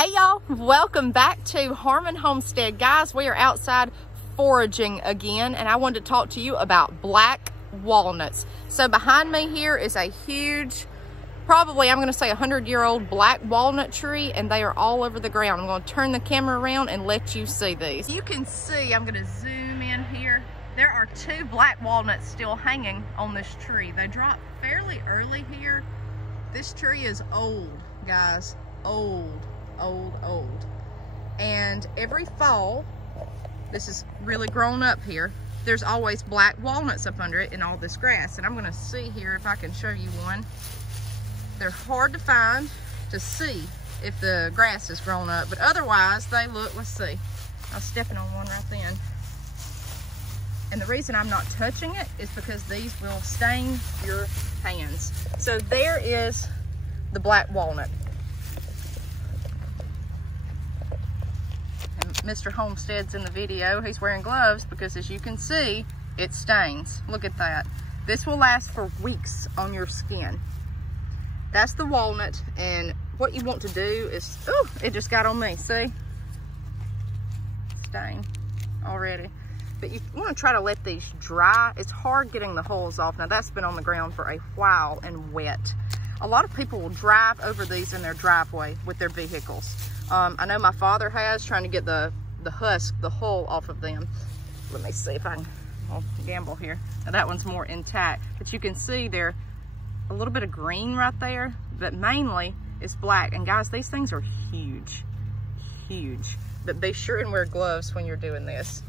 Hey y'all, welcome back to Harmon Homestead. Guys, we are outside foraging again, and I wanted to talk to you about black walnuts. So behind me here is a huge, probably I'm going to say 100-year-old black walnut tree, and they are all over the ground. I'm going to turn the camera around and let you see these. You can see, I'm going to zoom in here. There are 2 black walnuts still hanging on this tree. They dropped fairly early here. This tree is old, guys, old. And every fall, this is really grown up here, there's always black walnuts up under it in all this grass. And I'm going to see here if I can show you one. They're hard to find to see if the grass is grown up, but otherwise they look, let's see, I was stepping on one right then. And the reason I'm not touching it is because these will stain your hands. So there is the black walnut. Mr. Homestead's in the video. He's wearing gloves because, as you can see, it stains. Look at that. This will last for weeks on your skin. That's the walnut, and what you want to do is, oh, it just got on me, see? Stain already. But you want to try to let these dry. It's hard getting the hulls off. Now that's been on the ground for a while and wet. A lot of people will drive over these in their driveway with their vehicles. I know my father has, trying to get the husk, the hull off of them. Let me see if I can, I'll gamble here. Now that one's more intact, but you can see there a little bit of green right there, but mainly it's black. And guys, these things are huge, huge. But be sure and wear gloves when you're doing this.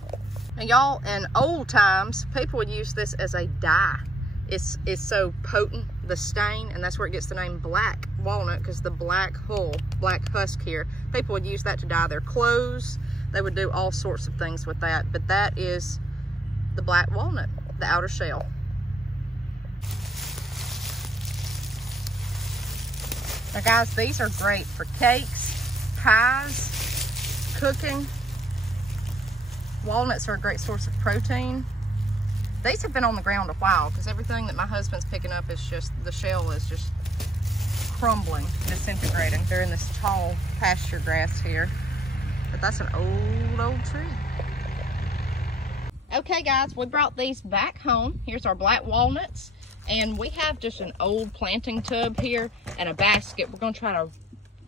And y'all, in old times, people would use this as a dye. It's so potent, the stain, and that's where it gets the name black walnut, because the black hull, black husk here, people would use that to dye their clothes. They would do all sorts of things with that, but that is the black walnut, the outer shell. Now guys, these are great for cakes, pies, cooking. Walnuts are a great source of protein. These have been on the ground a while because everything that my husband's picking up is just, the shell is just crumbling, disintegrating. They're in this tall pasture grass here. But that's an old tree. Okay guys, we brought these back home. Here's our black walnuts. And we have just an old planting tub here and a basket. We're gonna try to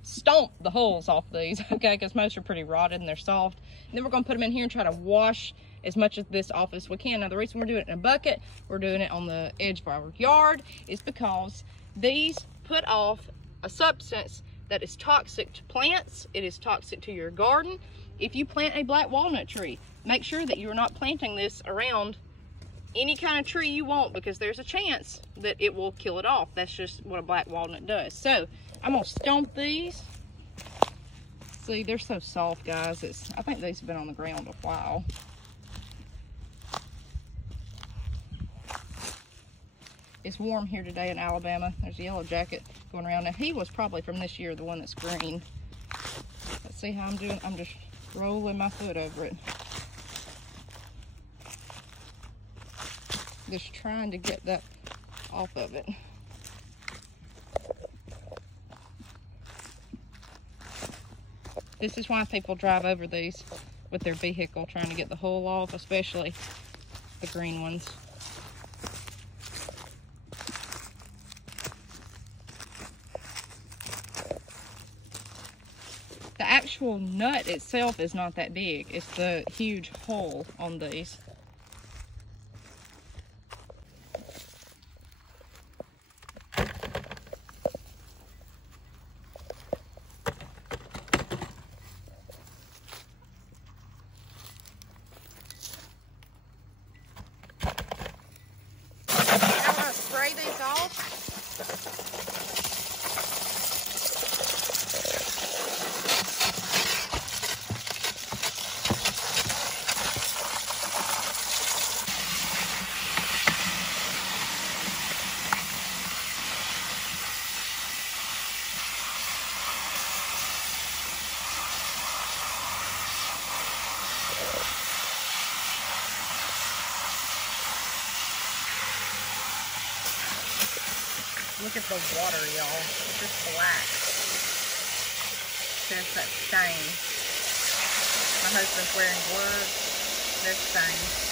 stomp the hulls off these, okay, because most are pretty rotted and they're soft. And then we're gonna put them in here and try to wash as much of this off as we can. Now the reason we're doing it in a bucket, we're doing it on the edge of our yard, is because these put off a substance that is toxic to plants. It is toxic to your garden. If you plant a black walnut tree, make sure that you're not planting this around any kind of tree you want, because there's a chance that it will kill it off. That's just what a black walnut does. So I'm gonna stomp these. See, they're so soft, guys. I think these have been on the ground a while. It's warm here today in Alabama. There's a yellow jacket going around. Now he was probably from this year, the one that's green. Let's see how I'm doing. I'm just rolling my foot over it. Just trying to get that off of it. This is why people drive over these with their vehicle, trying to get the hull off, especially the green ones. The actual nut itself is not that big. It's the huge hull on these. I'm going to spray these off. Look at the water, y'all. It's just black. there's that stain. My husband's wearing gloves. There's stains.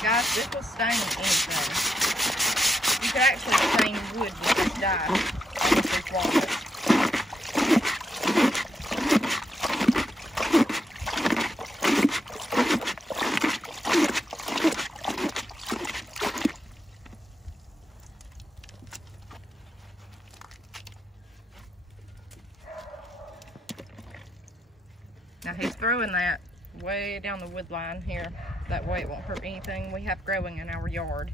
Guys, this will stain anything. You could actually stain wood with this dye, with these walnuts. Now he's throwing that way down the wood line here. That way it won't hurt anything we have growing in our yard.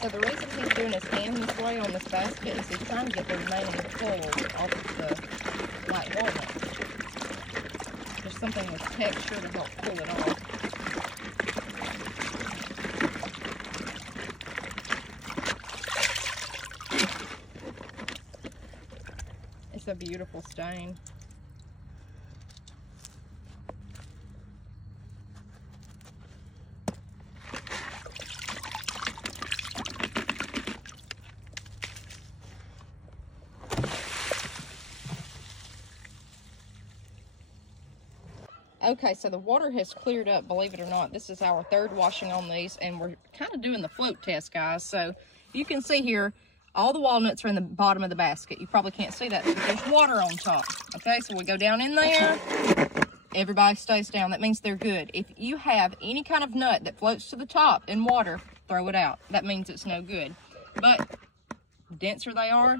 So the reason he's doing his hand this way on this basket is he's trying to get the remaining pulls off of the black walnut. There's something with texture to help pull it off. It's a beautiful stain. Okay, so the water has cleared up, believe it or not. This is our third washing on these, and we're kind of doing the float test, guys. So you can see here, all the walnuts are in the bottom of the basket. You probably can't see that, but there's water on top. Okay, so we go down in there. Everybody stays down. That means they're good. If you have any kind of nut that floats to the top in water, throw it out. That means it's no good. But denser they are,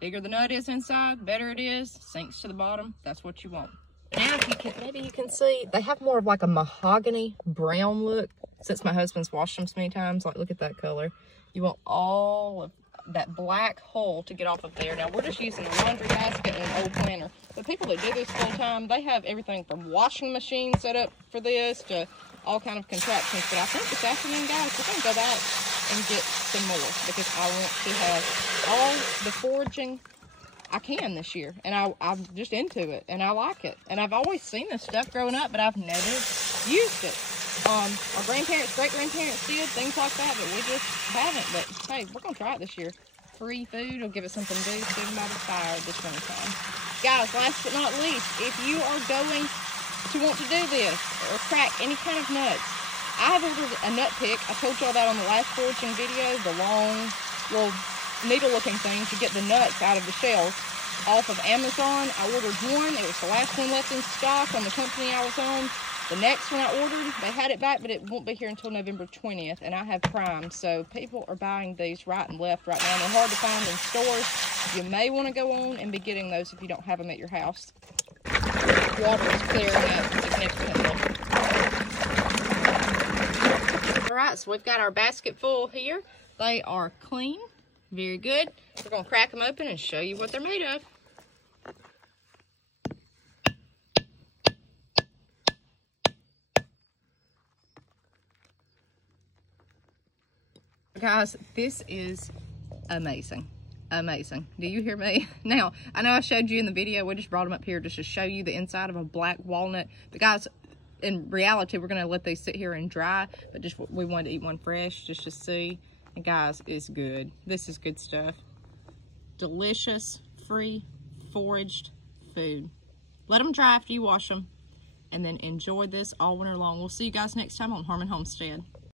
bigger the nut is inside, better it is, sinks to the bottom. That's what you want. Now, if you can, maybe you can see, they have more of like a mahogany brown look. Since my husband's washed them so many times, like look at that color. You want all of that black hull to get off of there. Now, we're just using a laundry basket and an old planter. The people that do this full time, they have everything from washing machines set up for this to all kind of contraptions. But I think this afternoon, guys, we're going to go back and get some more because I want to have all the foraging I can this year, and I'm just into it, and I like it. And I've always seen this stuff growing up, but I've never used it. Our grandparents, great-grandparents did, things like that, but we just haven't. But hey, we're gonna try it this year. Free food will give us something to do, sitting by the fire this wintertime. Guys, last but not least, if you are going to want to do this or crack any kind of nuts, I have ordered a nut pick. I told y'all that on the last foraging video, the long little needle-looking thing to get the nuts out of the shells off of Amazon. I ordered one. It was the last one left in stock on the company I was on. The next one I ordered, they had it back, but it won't be here until November 20th, and I have Prime, so people are buying these right and left right now. They're hard to find in stores. You may want to go on and be getting those if you don't have them at your house. Water is clearing up significantly. All right, so we've got our basket full here. They are clean. Very good. We're going to crack them open and show you what they're made of. Guys, this is amazing. Amazing. Do you hear me? Now, I know I showed you in the video. We just brought them up here just to show you the inside of a black walnut. But guys, in reality, we're going to let these sit here and dry. But just we wanted to eat one fresh just to see. And guys, it's good. This is good stuff. Delicious, free, foraged food. Let them dry after you wash them. And then enjoy this all winter long. We'll see you guys next time on Homestead.